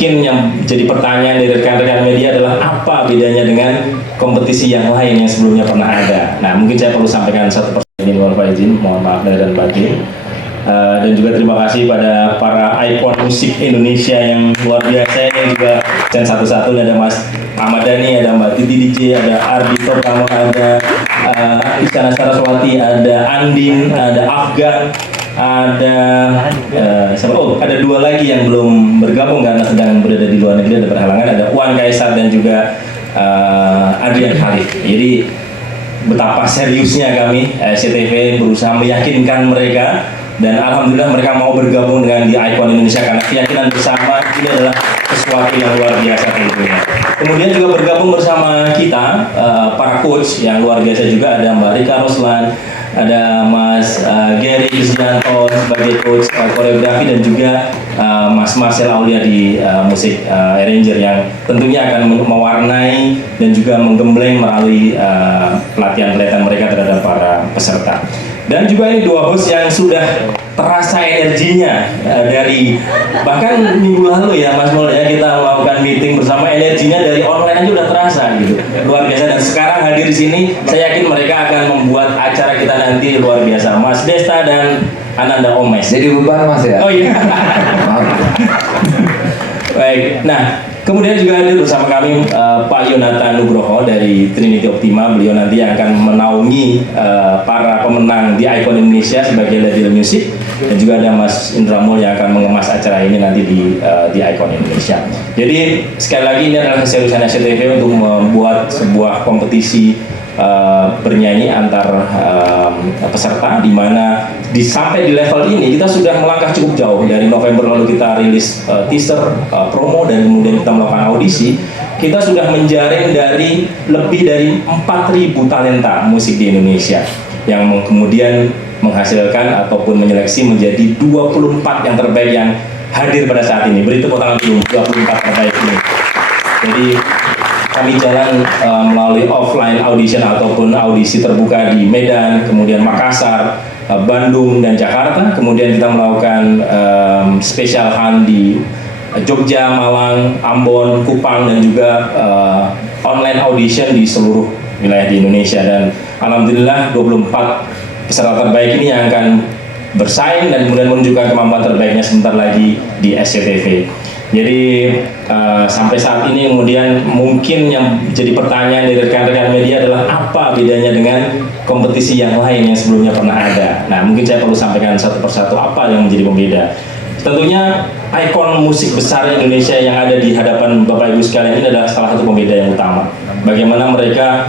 Mungkin yang jadi pertanyaan dari rekan-rekan media adalah apa bedanya dengan kompetisi yang lain yang sebelumnya pernah ada. Nah, mungkin saya perlu sampaikan satu persatu ini, mohon izin, mohon maaf lahir dan batin. Dan juga terima kasih pada para ikon musik Indonesia yang luar biasa ini juga. Dan satu-satu ada Mas Ahmad Dhani, ada Mbak Titi DJ, ada Ardhito Pramono, ada Isyana Saraswati, ada Andin, ada Afgan, ada ada dua lagi yang belum bergabung karena sedang berada di luar negeri, ada berhalangan, ada Wan Kaisar dan juga Adrian Khalif. Jadi betapa seriusnya kami SCTV berusaha meyakinkan mereka, dan alhamdulillah mereka mau bergabung dengan di Icon Indonesia karena keyakinan bersama ini adalah sesuatu yang luar biasa tentunya. Kemudian juga bergabung bersama kita para coach yang luar biasa juga, ada Mbak Rika Roslan, ada Mas Gary Krisdianto sebagai coach koreografi, dan juga Mas Marcel Aulia di musik arranger yang tentunya akan mewarnai dan juga menggembleng melalui pelatihan-pelatihan mereka terhadap para peserta. Dan juga ini dua host yang sudah terasa energinya dari bahkan minggu lalu ya Mas Mul ya, kita melakukan meeting bersama, energinya dari online aja udah terasa gitu, luar biasa. Dan sekarang hadir di sini, saya yakin mereka akan membuat acara kita nanti luar biasa. Mas Desta dan Ananda Omes. Jadi beban Mas ya? Oh iya. Baik, nah kemudian juga hadir bersama kami Pak Yonatan Nugroho dari Trinity Optima. Beliau nanti akan menaungi para pemenang di Icon Indonesia sebagai label musik, dan juga ada Mas Indramul yang akan mengemas acara ini nanti di Icon Indonesia. Jadi sekali lagi ini adalah keseriusan SCTV untuk membuat sebuah kompetisi bernyanyi antar peserta, di mana sampai di level ini kita sudah melangkah cukup jauh. Dari November lalu kita rilis teaser, promo, dan kemudian kita melakukan audisi. Kita sudah menjaring dari lebih dari 4.000 talenta musik di Indonesia yang kemudian menghasilkan ataupun menyeleksi menjadi 24 yang terbaik yang hadir pada saat ini. Beri tepuk tangan dulu 24 terbaik ini. Jadi kami jalan melalui offline audition ataupun audisi terbuka di Medan, kemudian Makassar, Bandung, dan Jakarta. Kemudian kita melakukan special hunt di Jogja, Malang, Ambon, Kupang, dan juga online audition di seluruh wilayah di Indonesia. Dan alhamdulillah 24 peserta terbaik ini yang akan bersaing dan kemudian menunjukkan kemampuan terbaiknya sebentar lagi di SCTV. Jadi sampai saat ini kemudian mungkin yang jadi pertanyaan dari rekan-rekan media adalah apa bedanya dengan kompetisi yang lain yang sebelumnya pernah ada. Nah, mungkin saya perlu sampaikan satu persatu apa yang menjadi pembeda. Tentunya ikon musik besar Indonesia yang ada di hadapan Bapak Ibu sekalian ini adalah salah satu pembeda yang utama. Bagaimana mereka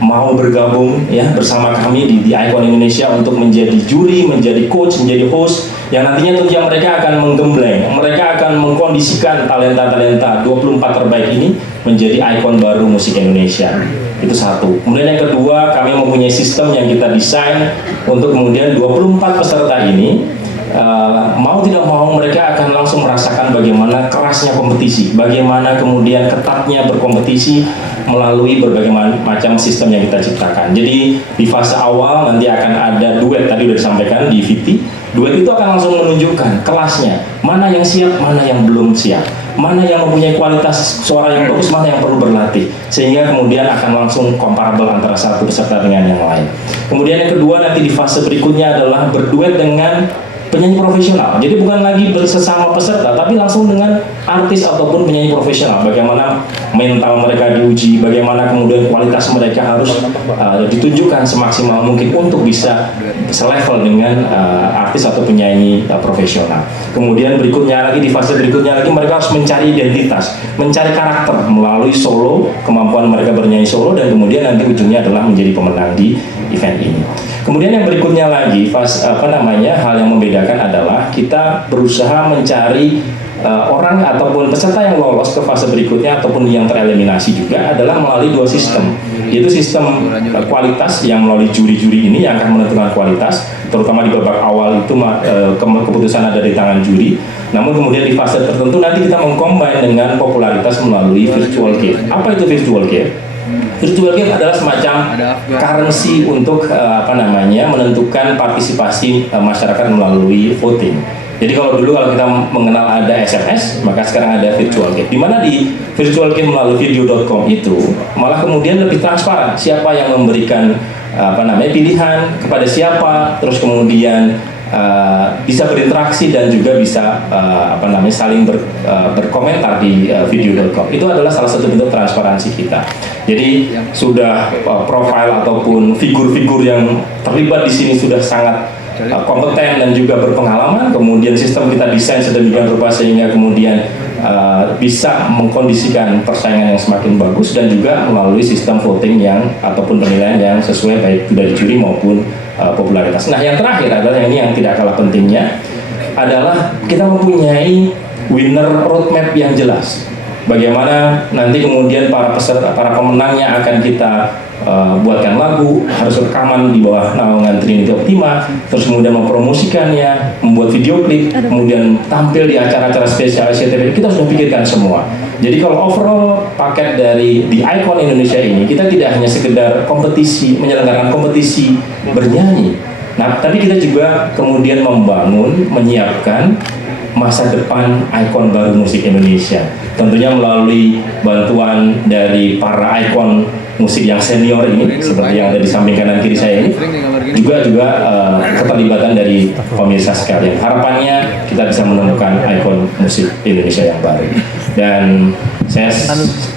mau bergabung ya bersama kami di Icon Indonesia untuk menjadi juri, menjadi coach, menjadi host, yang nantinya tentunya mereka akan menggembleng, mereka akan mengkondisikan talenta-talenta 24 terbaik ini menjadi ikon baru musik Indonesia. Itu satu. Kemudian yang kedua, kami mempunyai sistem yang kita desain untuk kemudian 24 peserta ini mau tidak mau mereka akan langsung merasakan bagaimana kerasnya kompetisi, bagaimana kemudian ketatnya berkompetisi melalui berbagai macam sistem yang kita ciptakan. Jadi di fase awal nanti akan ada duet, tadi sudah disampaikan di VT. Duet itu akan langsung menunjukkan kelasnya, mana yang siap, mana yang belum siap, mana yang mempunyai kualitas suara yang bagus, mana yang perlu berlatih, sehingga kemudian akan langsung comparable antara satu peserta dengan yang lain. Kemudian yang kedua, nanti di fase berikutnya adalah berduet dengan penyanyi profesional. Jadi bukan lagi bersama peserta, tapi langsung dengan artis ataupun penyanyi profesional. Bagaimana mental mereka diuji, bagaimana kemudian kualitas mereka harus ditunjukkan semaksimal mungkin untuk bisa selevel dengan artis atau penyanyi profesional. Kemudian berikutnya lagi, di fase berikutnya lagi, mereka harus mencari identitas, mencari karakter melalui solo, kemampuan mereka bernyanyi solo, dan kemudian nanti ujungnya adalah menjadi pemenang di event ini. Kemudian yang berikutnya lagi, hal yang membedakan adalah kita berusaha mencari orang ataupun peserta yang lolos ke fase berikutnya ataupun yang tereliminasi juga adalah melalui dua sistem, yaitu sistem kualitas yang melalui juri-juri ini yang akan menentukan kualitas, terutama di babak awal itu keputusan ada di tangan juri. Namun kemudian di fase tertentu nanti kita mengcombine dengan popularitas melalui virtual gift. Apa itu virtual gift? Virtual gift adalah semacam currency untuk menentukan partisipasi masyarakat melalui voting. Jadi kalau dulu kalau kita mengenal ada SMS, maka sekarang ada virtual gate. Di mana di virtual gate melalui video.com itu malah kemudian lebih transparan siapa yang memberikan pilihan kepada siapa, terus kemudian bisa berinteraksi dan juga bisa saling berkomentar di video.com. Itu adalah salah satu bentuk transparansi kita. Jadi sudah profil ataupun figur-figur yang terlibat di sini sudah sangat kompeten dan juga berpengalaman. Kemudian sistem kita desain sedemikian rupa sehingga kemudian bisa mengkondisikan persaingan yang semakin bagus, dan juga melalui sistem voting yang ataupun penilaian yang sesuai baik dari juri maupun popularitas. Nah, yang terakhir adalah yang tidak kalah pentingnya adalah kita mempunyai winner roadmap yang jelas. Bagaimana nanti kemudian para peserta, para pemenangnya akan kita buatkan lagu, harus rekaman di bawah naungan Trinity Optima, terus kemudian mempromosikannya, membuat video klip, kemudian tampil di acara-acara spesial SCTV. Kita sudah pikirkan semua. Jadi kalau overall paket dari The Icon Indonesia ini, kita tidak hanya sekedar kompetisi, menyelenggarakan kompetisi bernyanyi. Nah, tapi kita juga kemudian membangun, menyiapkan masa depan ikon baru musik Indonesia. Tentunya melalui bantuan dari para ikon musik yang senior ini, seperti yang ada di samping kanan kiri saya ini, juga keterlibatan dari pemirsa sekalian. Harapannya kita bisa menemukan ikon musik Indonesia yang baru. Dan saya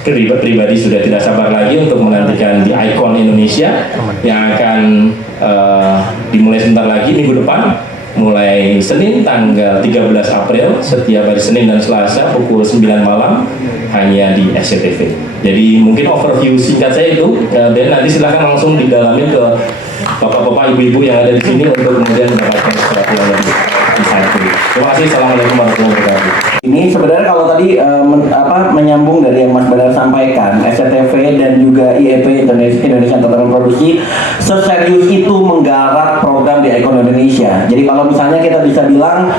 pribadi sudah tidak sabar lagi untuk menantikan di Icon Indonesia yang akan dimulai sebentar lagi minggu depan, mulai Senin tanggal 13 April setiap hari Senin dan Selasa pukul 9 malam hanya di SCTV. Jadi mungkin overview singkat saya itu, dan nanti silahkan langsung didalami ke bapak-bapak, ibu-ibu yang ada di sini untuk kemudian mendapatkan sesuatu yang lebih insightful. Terima kasih. Assalamualaikum warahmatullahi wabarakatuh. Ini sebenarnya kalau tadi menyambung dari yang Mas Badar sampaikan, SCTV dan juga IEP Indonesia Entertainment Produksi seserius itu menggarap program di Icon Indonesia. Jadi kalau misalnya kita bisa bilang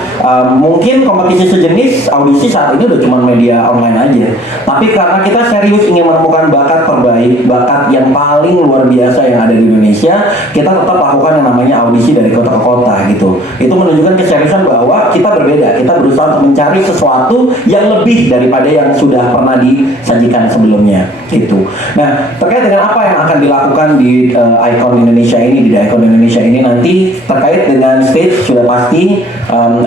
mungkin kompetisi sejenis audisi saat ini udah cuma media online aja, tapi karena kita serius ingin menemukan bakat terbaik, bakat yang paling luar biasa yang ada di Indonesia, kita tetap lakukan yang namanya audisi dari kota ke kota gitu. Itu menunjukkan keseriusan bahwa kita berbeda, kita berusaha untuk mencari sesuatu yang lebih daripada yang sudah pernah disajikan sebelumnya gitu. Nah, terkait dengan apa yang akan dilakukan di Icon Indonesia ini, di Icon Indonesia ini nanti terkait dengan stage sudah pasti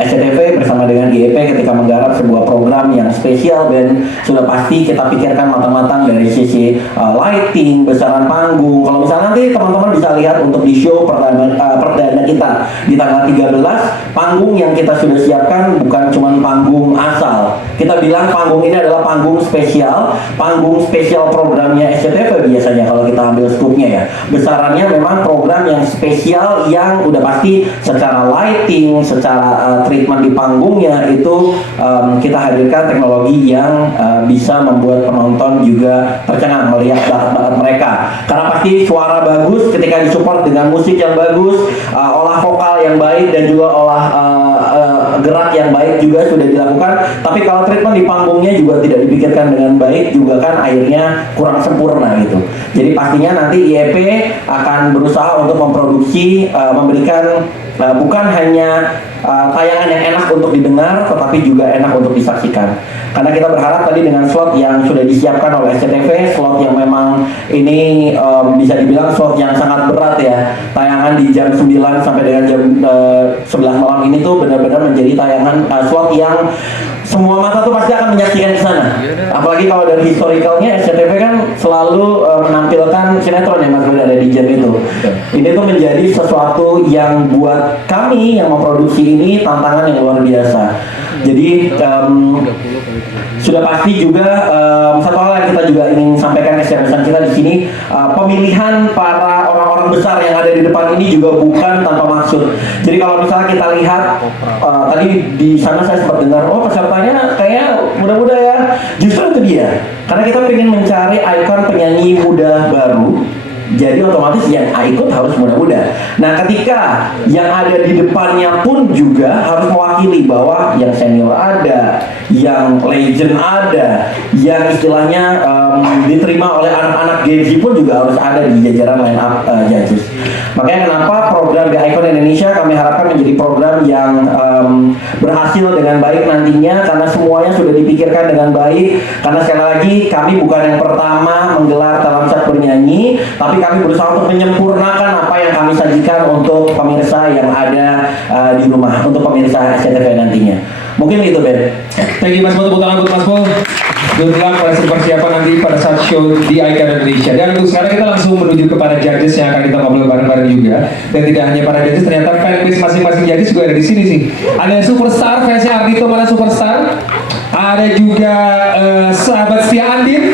SCTV bersama dengan IEP ketika menggarap sebuah program yang spesial, dan sudah pasti kita pikirkan matang-matang dari sisi lighting, besaran panggung. Kalau misalnya nanti teman-teman bisa lihat untuk di show perdana kita di tanggal 13, panggung yang kita sudah siapkan bukan cuma panggung asal. Kita bilang panggung ini adalah panggung spesial programnya SCTV biasanya kalau kita ambil skupnya ya. Besarannya memang program yang spesial yang udah pasti secara lighting, secara treatment di panggungnya itu kita hadirkan teknologi yang bisa membuat penonton juga tercengang melihat bakat-bakat mereka. Karena pasti suara bagus ketika disupport dengan musik yang bagus, olah vokal yang baik dan juga olah gerak yang baik juga sudah dilakukan, tapi kalau treatment di panggungnya juga tidak dipikirkan dengan baik, juga kan akhirnya kurang sempurna gitu. Jadi pastinya nanti IEP akan berusaha untuk memproduksi, memberikan bukan hanya tayangan yang enak untuk didengar, tetapi juga enak untuk disaksikan. Karena kita berharap tadi dengan slot yang sudah disiapkan oleh SCTV, slot yang memang ini bisa dibilang slot yang sangat berat ya. Tayangan di jam 9 sampai dengan jam 11 malam ini tuh benar-benar menjadi tayangan slot yang semua mata tuh pasti akan menyaksikan ke sana. Apalagi kalau dari historicalnya SCTV kan selalu menampilkan sinetron ya Mas Budi, ada di jam itu. Ini tuh menjadi sesuatu yang buat kami yang memproduksi ini tantangan yang luar biasa. Jadi sudah pasti juga satu hal yang kita juga ingin sampaikan keseriusan kita di sini, pemilihan para orang-orang besar yang ada di depan ini juga bukan tanpa maksud. Jadi kalau misalnya kita lihat tadi di sana saya sempat dengar, oh pesertanya kayaknya muda-muda ya. Justru itu dia. Karena kita ingin mencari ikon penyanyi muda baru Jadi otomatis yang ikut harus muda-muda. Nah, ketika yang ada di depannya pun juga harus mewakili bahwa yang senior ada, yang legend ada, yang istilahnya diterima oleh anak-anak Gen Z pun juga harus ada di jajaran line up judges. Makanya kenapa program The Icon Indonesia kami harapkan menjadi program yang berhasil dengan baik nantinya, karena semuanya sudah dipikirkan dengan baik. Karena sekali lagi kami bukan yang pertama menggelar Talamsat bernyanyi, tapi kami berusaha untuk menyempurnakan apa yang kami sajikan untuk pemirsa yang ada di rumah, untuk pemirsa SCTV nantinya. Mungkin itu, Ben. Thank you Mas Paul, tepuk tangan buat Mas Paul. Good luck pada persiapan nanti pada saat show di Icon Indonesia. Dan untuk sekarang kita langsung menuju kepada judges yang akan kita ngobrol bareng-bareng juga. Dan tidak hanya para judges, ternyata fanbase masing-masing judges juga ada di sini sih. Ada superstar, fansnya Ardito, mana superstar? Ada juga sahabat setia Andin.